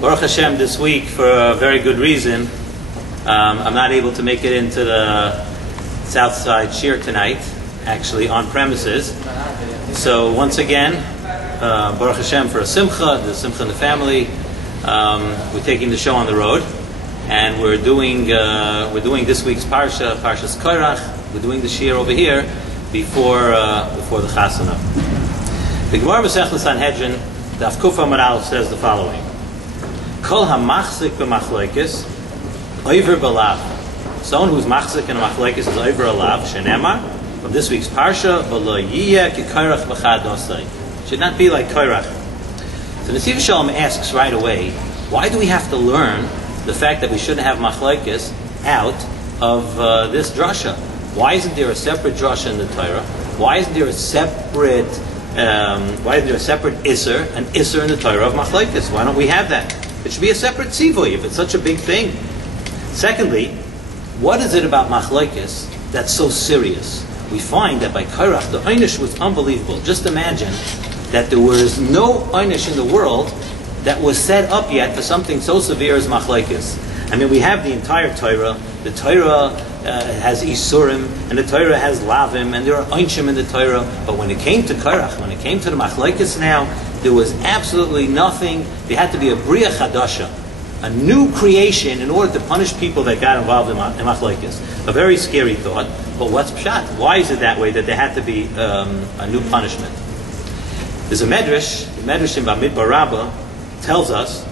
Baruch Hashem, this week, for a very good reason, I'm not able to make it into the Southside Shir tonight, actually on premises. So once again, Baruch Hashem for a simcha, the simcha in the family. We're taking the show on the road, and we're doing this week's parsha, Parshas Korah-At. We're doing the shir over here before the Chasunah. The Gemara Masechta Sanhedrin, Daf Kuf Amud Aleph, says the following: Kol hamachzik b'machloikis over b'lav. Someone who's machzik in a machlokes is over a lav. Shenemar, from this week's parsha, v'lo yiyeh ki Korach b'chad osai. Should not be like Korach. So the Nesiv Shalom asks right away, why do we have to learn the fact that we shouldn't have machlokes out of this drasha? Why isn't there a separate drasha in the Torah? Why isn't there a separate Isser, an Isser in the Torah of machlokes? Why don't we have that? It should be a separate tzivoy if it's such a big thing. Secondly, what is it about machlokes that's so serious? We find that by Korach, the einish was unbelievable. Just imagine that there was no einish in the world that was set up yet for something so severe as machlokes. I mean, we have the entire Torah. The Torah has Isurim, and the Torah has Lavim, and there are Einshim in the Torah. But when it came to Korach, when it came to the machlokes now, there was absolutely nothing. There had to be a Bria Chadasha, a new creation, in order to punish people that got involved in machlokes. A very scary thought. But what's pshat? Why is it that way, that there had to be a new punishment? There's a medrash. The medrash in Bamidbar Rabbah tells us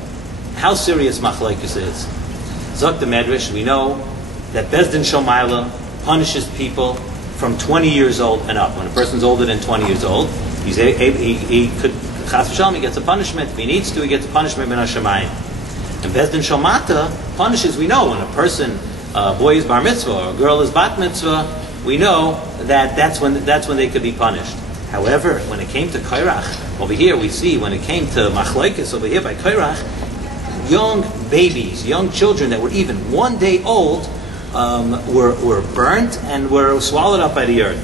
how serious machlokes is. Zok the medrash, we know that Bezdin Shomayla punishes people from 20 years old and up. When a person's older than 20 years old, he could, Chas v'shalom, he gets a punishment. If he needs to, he gets a punishment min hashamayim. And Bezdin Shomata punishes, we know, when a person, a boy is bar mitzvah or a girl is bat mitzvah, we know that that's when they could be punished. However, when it came to Korach, over here we see, when it came to machlokes over here by Korach, young babies, young children that were even 1 day old were burnt and were swallowed up by the earth.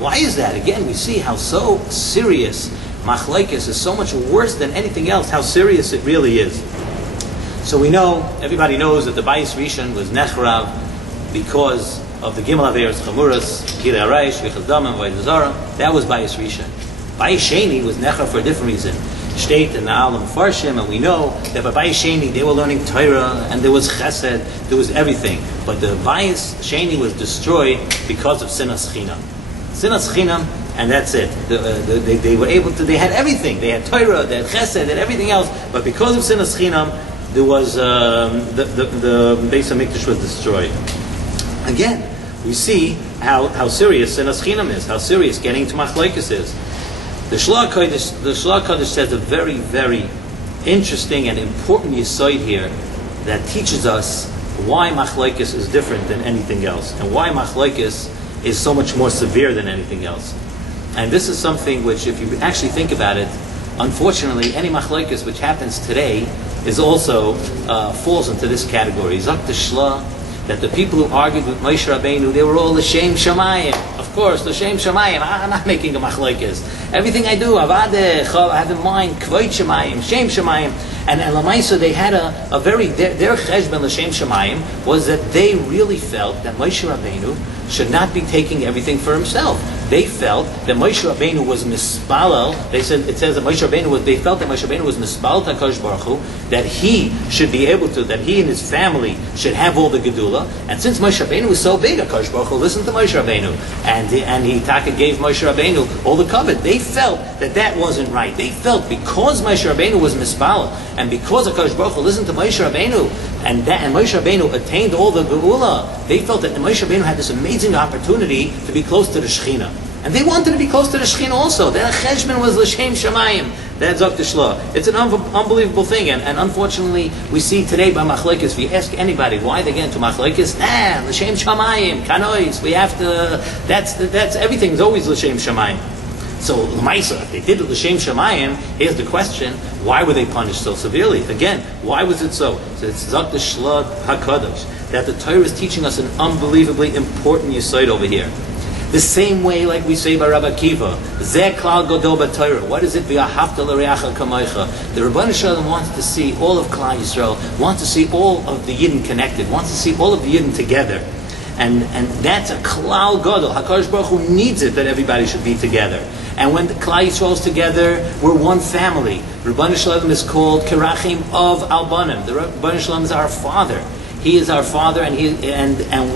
Why is that? Again, we see how so serious machlokes is, so much worse than anything else, how serious it really is. So we know, everybody knows that the Bayis Rishon was nechrav because of the Gimel Averos Chamuras, Gilei Araish, Vichas Damim, Vayda Zara. That was Bayis Rishon. Bayis Sheni was nechrav for a different reason. State and the Alam Farshim, and we know that by Bayis Sheni they were learning Torah, and there was Chesed, there was everything. But the Bayis Sheni was destroyed because of Sinas Chinam. Sinas Chinam, and that's it. They were able to, they had everything. They had Torah, they had Chesed, they had everything else. But because of Sinas Chinam, there was the Beis HaMikdash was destroyed. Again, we see how serious Sinas Chinam is, how serious getting to machlokes is. The Shloah Kodesh says a very, very interesting and important yesod here that teaches us why machlokes is different than anything else, and why machlokes is so much more severe than anything else. And this is something which, if you actually think about it, unfortunately, any machlokes which happens today is also falls into this category. Zok the Shloah that the people who argued with Moshe Rabbeinu, they were all l'shem shamayim. Of course, l'shem shamayim. I'm not making a machlokes. Everything I do, I have in mind kvod shamayim, shem shamayim. And Lamaisa, they had a very, their cheshbon l'shem shamayim was that they really felt that Moshe Rabbeinu should not be taking everything for himself. They felt that Moshe Rabbeinu was mispalel. It says that Moshe Rabbeinu was, they felt that Moshe Rabbeinu was mispalel to HaKadosh Baruch Hu, that he should be able to, that he and his family should have all the gedula. And since Moshe Rabbeinu was so big, HaKadosh Baruch Hu listened to Moshe Rabbeinu, and he gave Moshe Rabbeinu all the covet. They felt that wasn't right. They felt because Moshe Rabbeinu was mispalel, and because HaKadosh Baruch Hu listened to Moshe Rabbeinu, and Moshe Rabbeinu attained all the geula, they felt that Moshe Rabbeinu had this amazing opportunity to be close to the Shekhinah. And they wanted to be close to the Shekhinah also. Their cheshbon was l'shem shamayim. That's Zok the Shloah. It's an unbelievable thing. And unfortunately, we see today by machlokes, if you ask anybody why they get into machlokes, l'shem shamayim, kanois, we have to, that's everything's always l'shem shamayim. So, l'maisa, if they did it l'shem shamayim, here's the question, why were they punished so severely? Again, why was it so? So it's Zok the Shloah HaKadosh, that the Torah is teaching us an unbelievably important yesod over here. The same way, like we say by Rabbi Akiva, Zeh Klal Gadol b'Torah. What is it? V'ahavta l'reacha kamoicha. The Rebbeinu Shalom wants to see all of Klal Yisrael, wants to see all of the Yidden connected, wants to see all of the Yidden together. And that's a Klal Gadol. HaKadosh Baruch Hu needs it that everybody should be together. And when the Klal Yisrael is together, we're one family. Rebbeinu Shalom is called Kerachim of Albanim. The Rebbeinu Shalom is our father. He is our father, and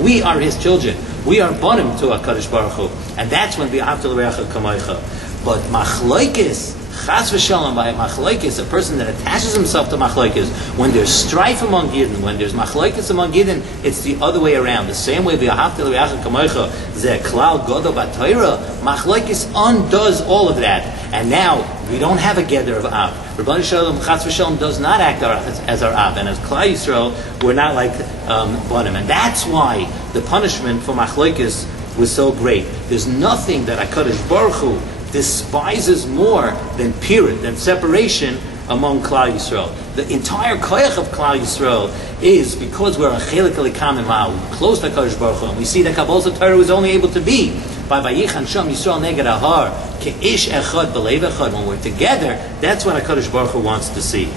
we are his children. We are banim to HaKadosh Baruch Hu, and that's when v'ahavta l'reacha kamoicha. But machlokes, chas v'shalom, by machlokes, a person that attaches himself to machlokes, when there's strife among Yidden, when there's machlokes among Yidden, it's the other way around. The same way v'ahavta l'reacha kamoicha, zeh klal gadol b'Torah, machlokes undoes all of that, and now we don't have a gather of Av. Rebbeinu Shalom, Chas v'Shalom, does not act as our Av, and as Klal Yisrael, we're not like Banim. And that's why the punishment for Machlokes was so great. There's nothing that HaKadosh Baruch Hu despises more than period, than separation among Klal Yisrael. The entire koyach of Klal Yisrael is because we're a chelik elikam ima'al, close to HaKadosh Baruch Hu, and we see that Kabbalas Torah was only able to be by Vayichan Sham Yisrael Neged Ahar Ke'ish Echad B'Leiv Echad. When we're together, that's what HaKadosh Baruch Hu wants to see.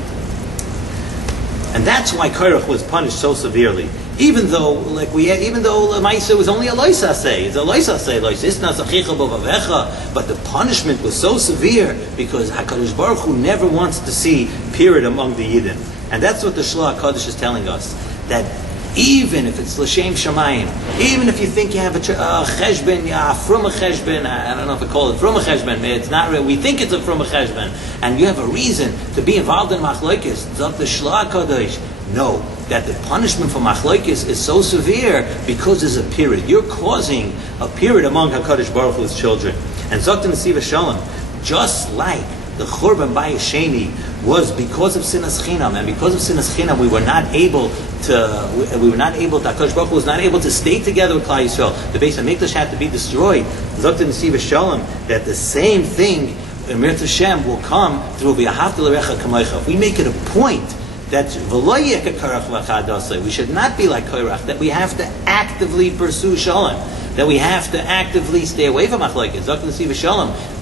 And that's why Korach was punished so severely. Even though Maisa was only a loisaseh, it's a loisaseh, loisisna zachicha b'vavecha, but the punishment was so severe because HaKadosh Baruch Hu never wants to see period among the Yidden. And that's what the Shloah HaKadosh is telling us, that even if it's l'shem shamayim, even if you think you have a cheshbon, from a cheshbon, I don't know if I call it from a cheshbon, it's not real, we think it's a from a cheshbon, and you have a reason to be involved in machlokes, the Shloah HaKadosh, no, that the punishment for machlokes is so severe because there's a period. You're causing a period among HaKadosh Baruch Hu's children. And Zokta Nesiva Shalom, just like the Churban Bayis Sheni was because of Sinas Chinam, and because of Sinas Chinam we were not able to, HaKadosh Baruch Hu was not able to stay together with Klal Yisrael. The Beis HaMikdash had to be destroyed. Zokta Nesiva Shalom, that the same thing, Emir Tashem, will come through v'ahavta l'reacha kamoicha. If we make it a point that we should not be like Korach, that we have to actively pursue Shalom, that we have to actively stay away from Machlokes,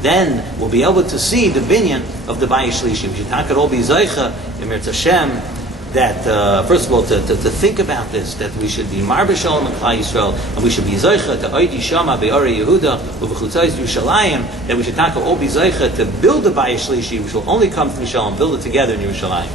then we'll be able to see the binyan of the Bayis Shlishim. We should not all be Zaycha, Emir Tashem, that first of all to think about this, that we should be Marbe Shalom and Klal Yisrael, and we should be Zaycha to Oidi Shama Be'ore Yehuda U'V'chutzais Yerushalayim, that we should not all be Zaycha to build the Bayis Shlishi, which will only come from Shalom, build it together in Yerushalayim.